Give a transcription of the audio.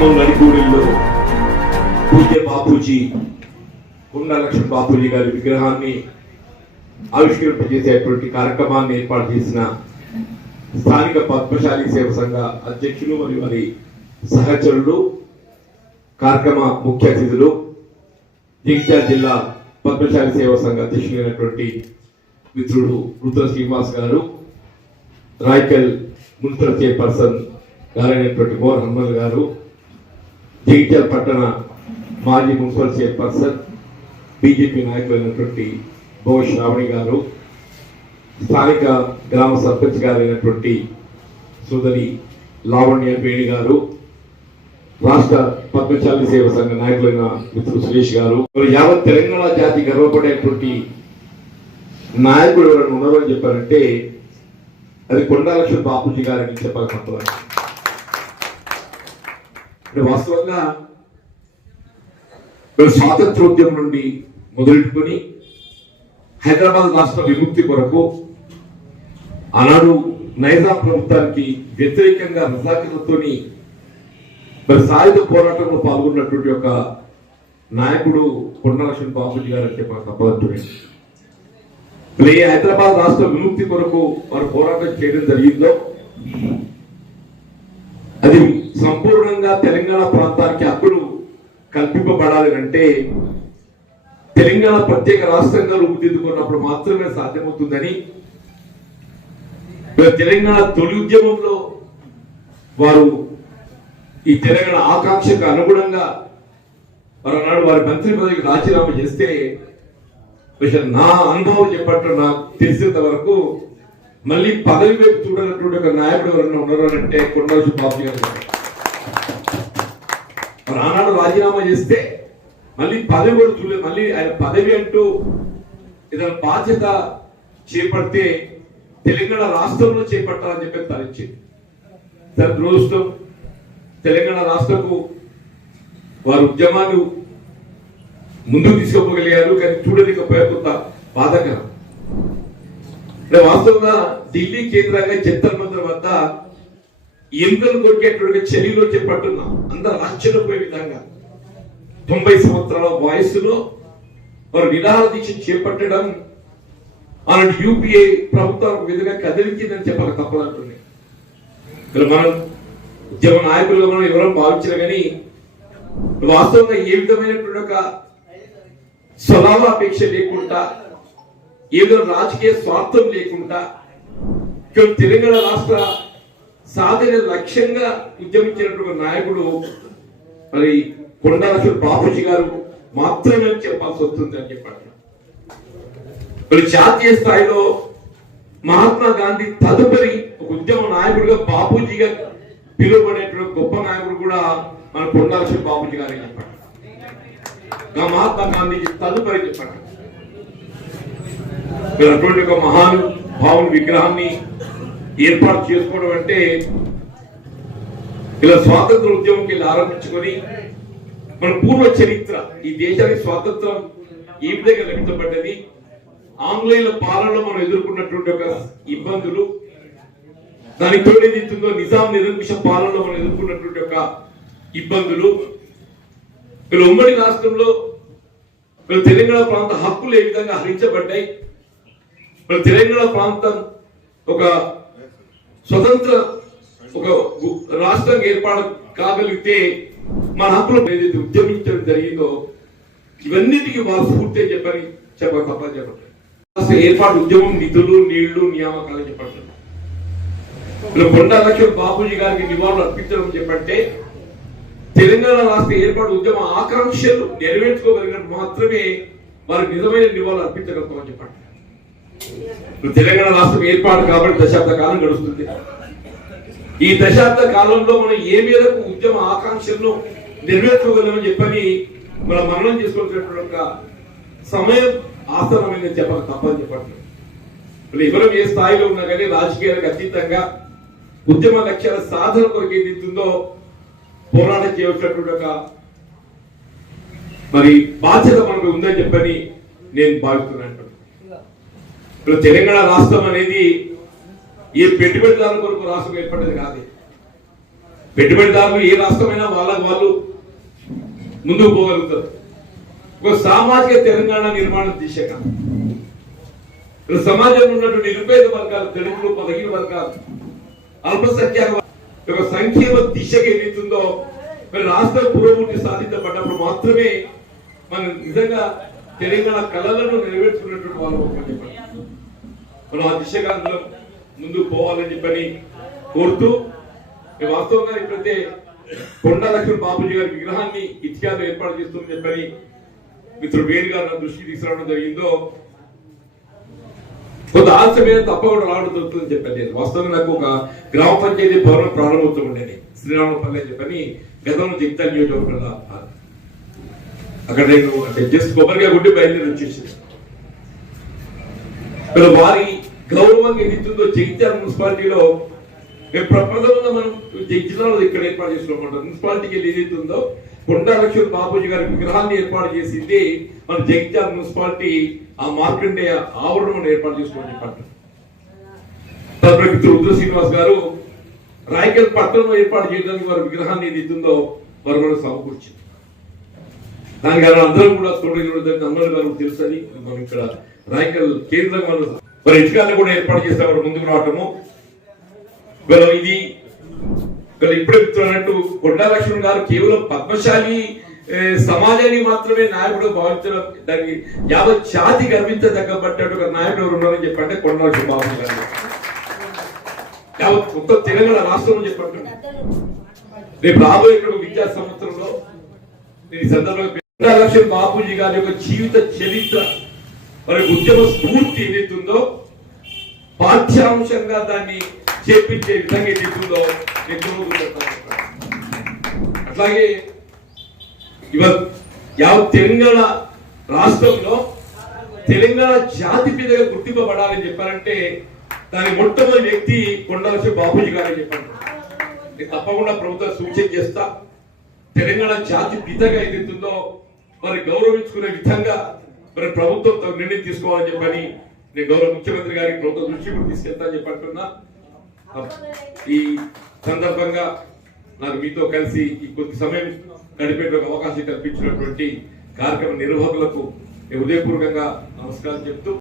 గ్రామం నడిగూడెల్లో పూజ్య బాపూజీ కొండ లక్ష్మణ్ బాపూజీ గారి విగ్రహాన్ని ఆవిష్కరింపజేసేటువంటి కార్యక్రమాన్ని ఏర్పాటు చేసిన స్థానిక పద్మశాలి సేవ సంఘ అధ్యక్షులు మరియు వారి సహచరులు కార్యక్రమ ముఖ్య అతిథులు జగిత్యాల జిల్లా పద్మశాలి సేవ సంఘ అధ్యక్షులైనటువంటి మిత్రుడు రుద్ర శ్రీనివాస్ గారు రాయకల్ మున్సిపల్ చైర్పర్సన్ గారైనటువంటి మోహన్ హనుమల్ గారు జగిత్యాల పట్టణ మాజీ మున్సిపల్ చైర్పర్సన్ బీజేపీ నాయకులైనటువంటి భో శ్రావణి గారు స్థానిక గ్రామ సర్పంచ్ గారైనటువంటి సోదరి లావణ్య వేణి గారు రాష్ట్ర పద్మశాలి సేవ సంఘ నాయకులైన మిత్రుడు సురేష్ గారు. మరి యావత్ తెలంగాణ జాతి గర్వపడేటువంటి నాయకుడు ఎవరైనా ఉన్నారని చెప్పారంటే అది కొండా లక్ష్మణ్ బాపూజీ గారని చెప్పాలి అంటే వాస్తవంగా వీళ్ళు స్వాతంత్రోద్యమం నుండి మొదలెట్టుకొని హైదరాబాద్ రాష్ట్ర విముక్తి కొరకు ఆనాడు నైజాం ప్రభుత్వానికి వ్యతిరేకంగా రజాకర్లతోని మరి సాయుధ పోరాటంలో పాల్గొన్నటువంటి ఒక నాయకుడు కొండలక్ష్మణ్ బాబుజీ గారు అంటే మనకు తప్పదంటున్నాడు మరి హైదరాబాద్ రాష్ట్ర విముక్తి కొరకు వారు పోరాటం చేయడం జరిగిందో? సంపూర్ణంగా తెలంగాణ ప్రాంతానికి హక్కులు కల్పింపబడాలి అంటే తెలంగాణ ప్రత్యేక రాష్ట్రంగా రూపుదిద్దుకున్నప్పుడు మాత్రమే సాధ్యమవుతుందని తెలంగాణ తొలి ఉద్యమంలో వారు ఈ తెలంగాణ ఆకాంక్షకు అనుగుణంగా వారు వారి మంత్రి పదవికి రాజీనామా చేస్తే నా అనుభవం చెప్పట్టు నాకు తెలిసినంత వరకు మళ్ళీ పదవి వైపు చూడనటువంటి ఒక నాయకుడు ఎవరన్నా ఉన్నారు అంటే కొండరాజు బాబు గారు. ఆనాడు రాజీనామా చేస్తే మళ్ళీ పదవి కూడా చూడలేదు. మళ్ళీ ఆయన పదవి అంటూ ఏదైనా బాధ్యత చేపడితే తెలంగాణ రాష్ట్రంలో చేపట్టాలని చెప్పి తలచింది. సార్ దురదృష్టం. తెలంగాణ రాష్ట్రకు వారి ఉద్యమాన్ని ముందుకు తీసుకోగలిగారు కానీ చూడలేకపోయా కొంత బాధకరం. అంటే వాస్తవంగా ఢిల్లీ కేంద్రంగా జంతర్ మంత్ర వద్ద ఎముకలు కొరికేటువంటి చర్యలో పట్టున్నాం అందరు ఆశ్చర్యపోయే విధంగా. తొంభై సంవత్సరాల వయస్సులో వారు నిరాహార దీక్ష చేపట్టడం అలాంటి యూపీఏ ప్రభుత్వం ఒక విధంగా కదిలించిందని చెప్పక తప్పదంటుంది. ఇక్కడ మనం ఉద్యమ నాయకులుగా మనం ఎవరో భావించిన కానీ వాస్తవంగా ఏ విధమైనటువంటి ఒక స్వభావాపేక్ష లేకుండా ఏదో రాజకీయ స్వార్థం లేకుండా తెలంగాణ రాష్ట్ర సాధన లక్ష్యంగా ఉద్యమించినటువంటి నాయకుడు మరి కొండలక్ష్మి బాపూజీ గారు మాత్రమే చెప్పాల్సి వస్తుంది అని చెప్పారు మరి జాతీయ స్థాయిలో మహాత్మా గాంధీ తదుపరి ఒక ఉద్యమ నాయకుడిగా బాపూజీగా పిలువబడేటువంటి గొప్ప నాయకుడు కూడా మన కొండలక్ష్మి బాపూజీ గారే చెప్పాడు మహాత్మా గాంధీజీ తదుపరి చెప్పాడు అటువంటి ఒక మహాను భావుని విగ్రహాన్ని ఏర్పాటు చేసుకోవడం అంటే ఇలా స్వాతంత్ర ఉద్యమంకి ఇలా ఆరంభించుకొని మన పూర్వ చరిత్ర ఈ దేశానికి స్వాతంత్రం ఈ విధంగా లభించబడ్డది ఆంగ్లేయుల పాలనలో మనం ఎదుర్కొన్నటువంటి ఒక ఇబ్బందులు దానికి తోడు నిజాం నిరంకుశ పాలనలో మనం ఎదుర్కొన్నటువంటి ఒక ఇబ్బందులు. వీళ్ళు ఉమ్మడి రాష్ట్రంలో వీళ్ళు తెలంగాణ ప్రాంత హక్కులు ఏ విధంగా హరించబడ్డాయి వీళ్ళు తెలంగాణ ప్రాంతం ఒక స్వతంత్ర ఒక రాష్ట్రం ఏర్పాటు కాగలిగితే మన హక్కులు ఏదైతే ఉద్యమించడం జరిగిందో ఇవన్నిటికీ వారు స్ఫూర్తి చెప్పని చెప్ప తప్పని చెప్పండి రాష్ట్ర ఏర్పాటు ఉద్యమం నిధులు నీళ్ళు నియామకాలు చెప్పండి కొండ కొండా లక్ష్మణ్ బాపూజీ గారికి నివాళులు అర్పించడం చెప్పంటే తెలంగాణ రాష్ట్ర ఏర్పాటు ఉద్యమ ఆకాంక్షలు నెరవేర్చుకోగలిగినట్టు మాత్రమే వారికి నిజమైన నివాళులు అర్పించగలుగుతామని చెప్పండి. తెలంగాణ రాష్ట్రం ఏర్పాటు కాబట్టి దశాబ్ద కాలం గడుస్తుంది. ఈ దశాబ్ద కాలంలో మనం ఏ మేరకు ఉద్యమ ఆకాంక్షలను నెరవేర్చుకోగలమని చెప్పని మనం మరణం చేసుకోవాల్సినటువంటి ఒక సమయం ఆసనమైందని చెప్పక తప్పని చెప్పండి ఇప్పుడు ఏ స్థాయిలో ఉన్నా కానీ రాజకీయాలకు అతీతంగా ఉద్యమ లక్ష్యాల సాధన కొరకు ఏదైతుందో పోరాటం చేయవచ్చినటువంటి ఒక మరి బాధ్యత మనకు ఉందని చెప్పని నేను భావిస్తున్నాను. ఇప్పుడు తెలంగాణ రాష్ట్రం అనేది ఏ పెట్టుబడిదారుల కొరకు రాష్ట్రం ఏర్పడ్డది కాదు. పెట్టుబడిదారులు ఏ రాష్ట్రమైనా వాళ్ళకు వాళ్ళు ముందుకు పోగలుగుతారు. ఒక సామాజిక తెలంగాణ నిర్మాణ దిశగా. ఇక్కడ సమాజంలో ఉన్నటువంటి నిరుపేద వర్గాలు తెలుగులు పదహీన వర్గాలు అల్పసంఖ్యాక ఒక సంక్షేమ దిశగా ఏదైతుందో మరి రాష్ట్ర పురోగతి సాధించబడ్డప్పుడు మాత్రమే మనం నిజంగా తెలంగాణ కళలను నెరవేర్చుకున్నటువంటి వాళ్ళు చెప్పండి. మనం ఆ దిశగా అందరం ముందుకు పోవాలని చెప్పని కోరుతూ వాస్తవంగా ఇప్పుడైతే కొండా లక్ష్మణ్ బాబుజీ గారి విగ్రహాన్ని ఇతిహాసం ఏర్పాటు చేస్తుందని చెప్పని మిత్రుడు వేరు గారు నా దృష్టికి తీసుకురావడం జరిగిందో కొంత ఆలస్యం మీద తప్ప కూడా రావడం జరుగుతుందని చెప్పాను నేను వాస్తవంగా నాకు ఒక గ్రామ పంచాయతీ భవనం ప్రారంభోత్సవం ఉండేది. శ్రీరామపల్లి అని చెప్పని గతంలో జగిత్యాల నియోజకవర్గం అక్కడ నేను అంటే జస్ట్ కొబ్బరిగా గుడ్డి బయలుదేరి వచ్చేసి వారి గౌరవంగా ఎదుగుతుందో జగిత్యాల మున్సిపాలిటీలో మేము మనం జిల్లాలో ఇక్కడ ఏర్పాటు చేసుకున్నాం మున్సిపాలిటీకి వెళ్ళి ఏదైతుందో కొండా బాపూజీ గారి విగ్రహాన్ని ఏర్పాటు చేసింది మన జగిత్యాల మున్సిపాలిటీ ఆ మార్కండేయ ఆవరణం ఏర్పాటు చేసుకోమని చెప్పారు తదుపరి రుద్ర శ్రీనివాస్ గారు రాయకల్ పట్టణంలో ఏర్పాటు చేయడానికి వారి విగ్రహాన్ని ఏదైతుందో వారు మనం సమకూర్చింది. దానికి గారు అందరం కూడా చూడగలుగుతారు అందరూ గారు తెలుసని మనం ఇక్కడ రాయకల్ కేంద్రం వాళ్ళు మరి ఇటుకాలను కూడా ఏర్పాటు చేస్తే ముందుకు రావటము. ఇది ఇప్పుడు చెప్తున్నట్టు కొండా లక్ష్మణ్ గారు కేవలం పద్మశాలి సమాజాన్ని మాత్రమే నాయకుడు భావించడం దానికి యావత్ జాతి గర్వించదగ్గబడ్డాడు ఒక నాయకుడు ఎవరు ఉన్నారని చెప్పంటే కొండా లక్ష్మణ్ బాబు గారు. యావత్ మొత్తం తెలంగాణ రాష్ట్రంలో చెప్పండి. రేపు రాబోయే విద్యా సంవత్సరంలో ఈ సందర్భంగా కొండా లక్ష్మణ్ బాపూజీ గారి యొక్క జీవిత చరిత్ర మరి ఉద్యమ స్ఫూర్తి ఏదైతుందో పాఠ్యాంశంగా దాన్ని చేపించే విధంగా ఏదైతుందో నేను అట్లాగే ఇవాళ తెలంగాణ రాష్ట్రంలో తెలంగాణ జాతి మీదగా గుర్తింపబడాలని చెప్పారంటే దాని మొట్టమొదటి వ్యక్తి కొండలసి బాపూజీ గారని చెప్పారు నేను తప్పకుండా ప్రభుత్వం సూచన చేస్తా. తెలంగాణ జాతి పితగా ఏదైతుందో మరి గౌరవించుకునే విధంగా మరి ప్రభుత్వం తగు నిర్ణయం తీసుకోవాలని చెప్పని నేను గౌరవ ముఖ్యమంత్రి గారికి ప్రభుత్వ దృష్టి కూడా తీసుకెళ్తానని చెప్పంటున్నా ఈ సందర్భంగా నాకు మీతో కలిసి ఈ కొద్ది సమయం గడిపే ఒక అవకాశం కల్పించినటువంటి కార్యక్రమ నిర్వాహకులకు నేను హృదయపూర్వకంగా నమస్కారం చెప్తూ